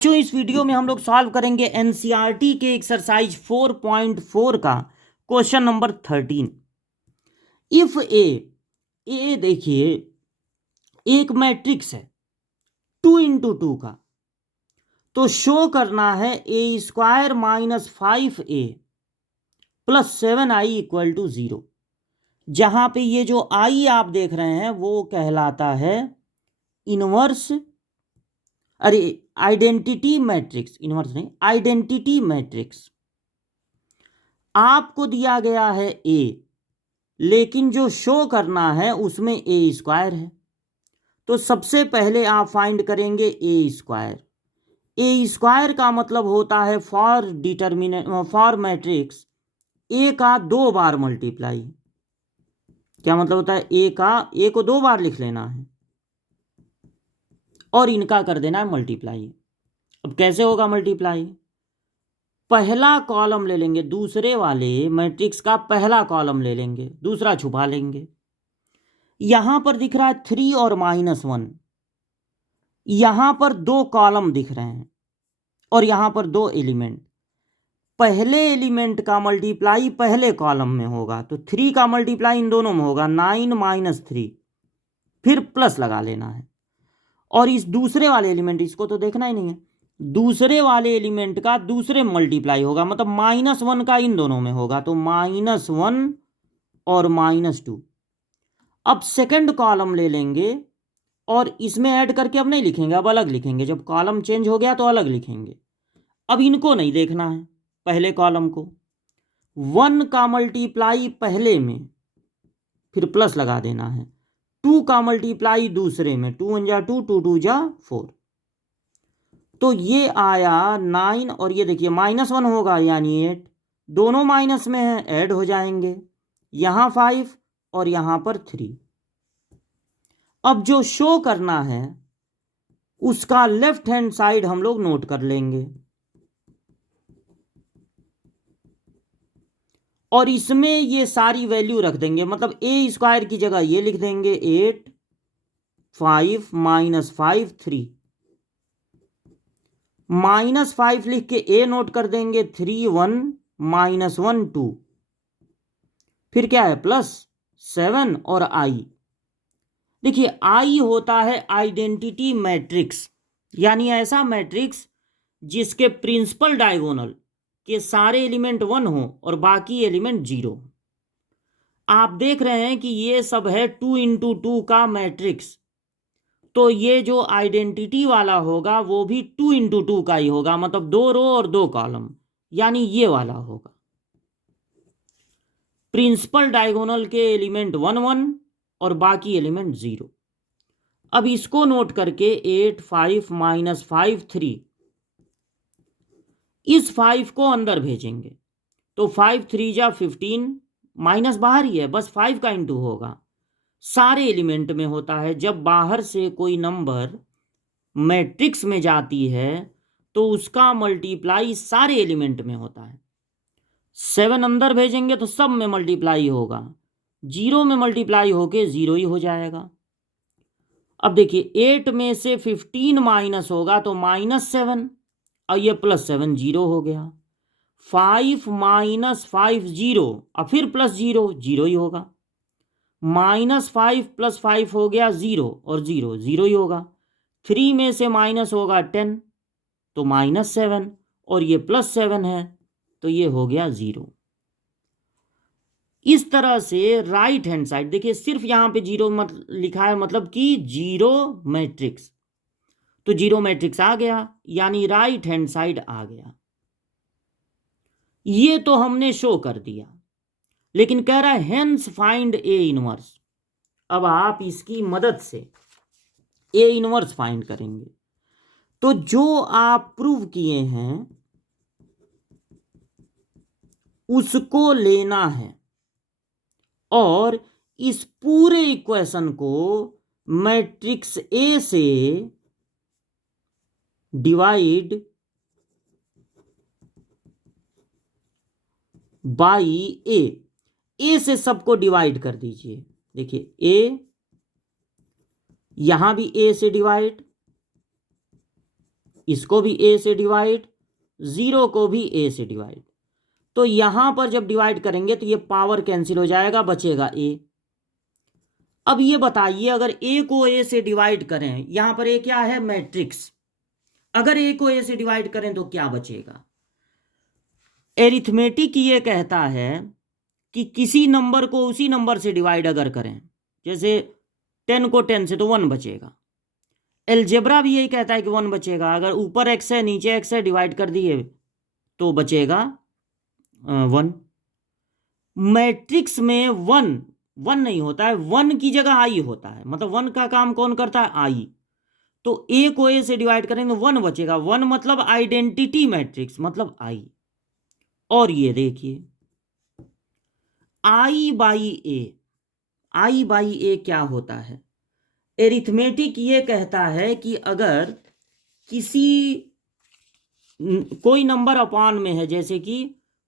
जो इस वीडियो में हम लोग सॉल्व करेंगे एनसीईआरटी के एक्सरसाइज 4.4 का क्वेश्चन नंबर 13। इफ ए देखिए एक मैट्रिक्स है 2 × 2 का, तो शो करना है A² - 5A + 7I = 0। जहां पे ये जो I आप देख रहे हैं वो कहलाता है इनवर्स, अरे आइडेंटिटी मैट्रिक्स, इनवर्स नहीं, आइडेंटिटी मैट्रिक्स। आपको दिया गया है ए, लेकिन जो शो करना है उसमें A² है, तो सबसे पहले आप फाइंड करेंगे A²। A² का मतलब होता है फॉर मैट्रिक्स ए का 2 बार मल्टीप्लाई। क्या मतलब होता है? ए को 2 बार लिख लेना है और इनका कर देना है मल्टीप्लाई। अब कैसे होगा मल्टीप्लाई? पहला कॉलम ले लेंगे, दूसरे वाले मैट्रिक्स का पहला कॉलम ले लेंगे, दूसरा छुपा लेंगे। यहां पर दिख रहा है 3 और -1, यहां पर 2 कॉलम दिख रहे हैं और यहां पर 2 एलिमेंट। पहले एलिमेंट का मल्टीप्लाई पहले कॉलम में होगा, तो 3 का मल्टीप्लाई इन दोनों में होगा, 9 - 3, फिर प्लस लगा लेना है। और इस दूसरे वाले एलिमेंट, इसको तो देखना ही नहीं है, दूसरे वाले एलिमेंट का दूसरे में मल्टीप्लाई होगा, मतलब -1 का इन दोनों में होगा, तो -1 और -2। अब सेकंड कॉलम ले लेंगे और इसमें ऐड करके अब नहीं लिखेंगे, अब अलग लिखेंगे। जब कॉलम चेंज हो गया तो अलग लिखेंगे। अब इनको नहीं देखना है, पहले कॉलम को। 1 का मल्टीप्लाई पहले में, फिर प्लस लगा देना है। 2 का मल्टीप्लाई दूसरे में, 2 × 1 = 2, 2 × 2 = 4। तो ये आया 9 और ये देखिए -1 होगा यानी 8, दोनों माइनस में है, ऐड हो जाएंगे। यहां 5 और यहां पर 3। अब जो शो करना है उसका लेफ्ट हैंड साइड हम लोग नोट कर लेंगे और इसमें ये सारी वैल्यू रख देंगे, मतलब A² की जगह ये लिख देंगे 8, 5 - 5 3, -5 लिख के A नोट कर देंगे, 3 1 -1 2, फिर क्या है +7 और I। देखिए I होता है आइडेंटिटी मैट्रिक्स, यानी ऐसा मैट्रिक्स जिसके प्रिंसिपल डायगोनल के सारे एलिमेंट 1 हो और बाकी एलिमेंट 0। आप देख रहे हैं कि ये सब है 2 × 2 का मैट्रिक्स, तो ये जो आइडेंटिटी वाला होगा वो भी 2 × 2 का ही होगा, मतलब 2 रो और 2 कॉलम, यानी ये वाला होगा। प्रिंसिपल डायगोनल के एलिमेंट 1 1 और बाकी एलिमेंट 0। अब इसको नोट करके 8 5 - 5 3, इस 5 को अंदर भेजेंगे, तो 5 3 × 15, माइनस बाहर ही है, बस 5 का इंटू होगा। सारे एलिमेंट में होता है, जब बाहर से कोई नंबर मैट्रिक्स में जाती है तो उसका मल्टीप्लाई सारे एलिमेंट में होता है। 7 अंदर भेजेंगे तो सब में मल्टीप्लाई होगा, 0 में मल्टीप्लाई होके 0 ही हो जाएगा। अब देखिए 8 में से 15 माइनस होगा तो -7 और ये +7, 0 हो गया। 5 - 5 0 और फिर +0, 0 ही होगा। -5 + 5 हो गया 0 और 0 0 ही होगा। 3 में से माइनस होगा 10 तो -7 और ये +7 है तो ये हो गया 0। इस तरह से राइट हैंड साइड देखिए, सिर्फ यहां पे 0 मत लिखा है, मतलब कि 0 मैट्रिक्स, तो 0 मैट्रिक्स आ गया, यानी राइट हैंड साइड आ गया। ये तो हमने शो कर दिया, लेकिन कह रहा है हेंस फाइंड A−1। अब आप इसकी मदद से A−1 फाइंड करेंगे। तो जो आप प्रूव किए हैं उसको लेना है और इस पूरे इक्वेशन को मैट्रिक्स A से डिवाइड बाई ए से सबको डिवाइड कर दीजिए। देखिए A, यहां भी A से डिवाइड, इसको भी ए से डिवाइड, 0 को भी ए से डिवाइड। तो यहां पर जब डिवाइड करेंगे तो ये पावर कैंसिल हो जाएगा, बचेगा ए। अब ये बताइए अगर ए को ए से डिवाइड करें, यहां पर ए क्या है, मैट्रिक्स, अगर ए को ए से डिवाइड करें तो क्या बचेगा। एरिथमेटिक ये कहता है कि किसी नंबर को उसी नंबर से डिवाइड अगर करें, जैसे 10 को 10 से तो 1 बचेगा। एलजेब्रा भी यही कहता है कि 1 बचेगा, अगर ऊपर x है नीचे x है डिवाइड कर दिए तो बचेगा 1। मैट्रिक्स में 1 नहीं होता है, 1 की जगह आई होता है, मतलब 1 का काम कौन करता है, आई। तो ए को ए से डिवाइड करेंगे तो 1 बचेगा, 1 मतलब आइडेंटिटी मैट्रिक्स मतलब आई। और ये देखिए आई बाई ए क्या होता है। एरिथमेटिक ये कहता है कि अगर किसी कोई नंबर अपान में है, जैसे कि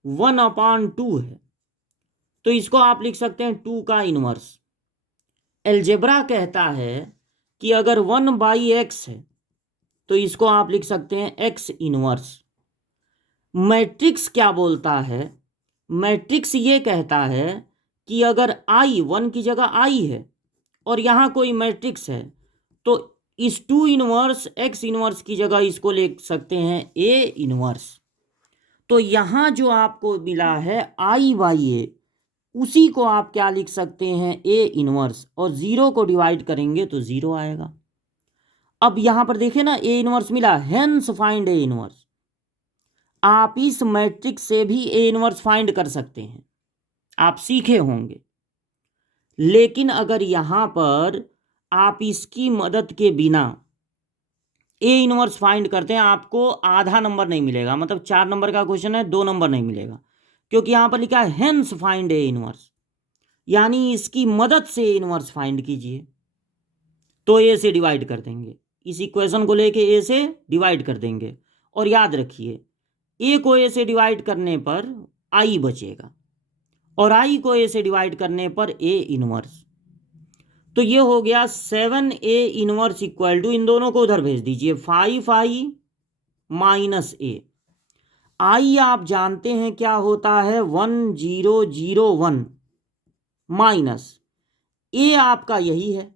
1/2 है, तो इसको आप लिख सकते हैं 2 का इनवर्स। एलजेब्रा कहता है कि अगर 1/x है तो इसको आप लिख सकते हैं x इनवर्स। मैट्रिक्स क्या बोलता है, मैट्रिक्स ये कहता है कि अगर आई 1 की जगह आई है और यहाँ कोई मैट्रिक्स है तो इस 2 इनवर्स x इनवर्स की जगह इसको लिख सकते हैं a इनवर्स। तो यहाँ जो आपको मिला है आई बाई ए, उसी को आप क्या लिख सकते हैं, a इनवर्स, और 0 को डिवाइड करेंगे तो 0 आएगा। अब यहाँ पर देखें ना, a इनवर्स मिला, हेंस फाइंड a इनवर्स। आप इस मैट्रिक्स से भी a इनवर्स फाइंड कर सकते हैं, आप सीखे होंगे। लेकिन अगर यहां पर आप इसकी मदद के बिना ए इनवर्स फाइंड करते हैं, आपको आधा नंबर नहीं मिलेगा, मतलब 4 नंबर का क्वेश्चन है 2 नंबर नहीं मिलेगा, क्योंकि यहां पर लिखा है हेंस फाइंड ए इनवर्स, यानी इसकी मदद से ए इनवर्स फाइंड कीजिए। तो ए से डिवाइड कर देंगे, इस इक्वेशन को लेके ए से डिवाइड कर देंगे। और याद रखिए ए को ए से डिवाइड करने पर आई बचेगा और आई को ए से डिवाइड करने पर ए इनवर्स। तो ये हो गया 7a इनवर्स इक्वल टू, इन दोनों को उधर भेज दीजिए, 5i माइनस ए। आई आप जानते हैं क्या होता है, 1001 माइनस ए आपका यही है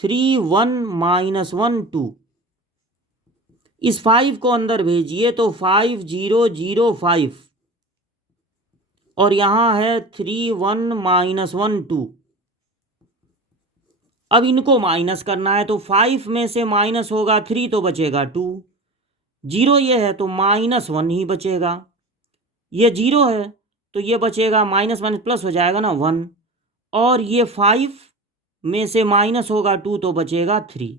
31 माइनस 1 2। इस 5 को अंदर भेजिए तो 5005 और यहां है 31 माइनस 1 2। अब इनको माइनस करना है तो 5 में से माइनस होगा 3 तो बचेगा 2, 0 ये है तो -1 ही बचेगा, ये 0 है तो ये बचेगा माइनस माइनस प्लस हो जाएगा ना 1, और ये 5 में से माइनस होगा 2 तो बचेगा 3।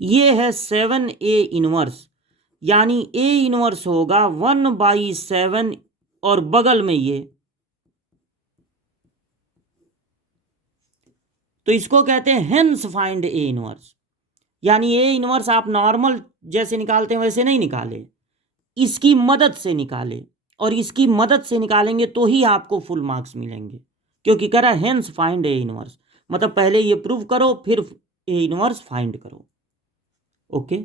ये है 7a इनवर्स, यानी a इनवर्स होगा 1/7 और बगल में ये, तो इसको कहते हैं हेंस फाइंड ए इनवर्स। यानी ए इनवर्स आप नॉर्मल जैसे निकालते हैं वैसे नहीं निकाले, इसकी मदद से निकाले, और इसकी मदद से निकालेंगे तो ही आपको फुल मार्क्स मिलेंगे, क्योंकि कह रहा है हेंस फाइंड ए इनवर्स, मतलब पहले ये प्रूव करो फिर ए इनवर्स फाइंड करो। ओके।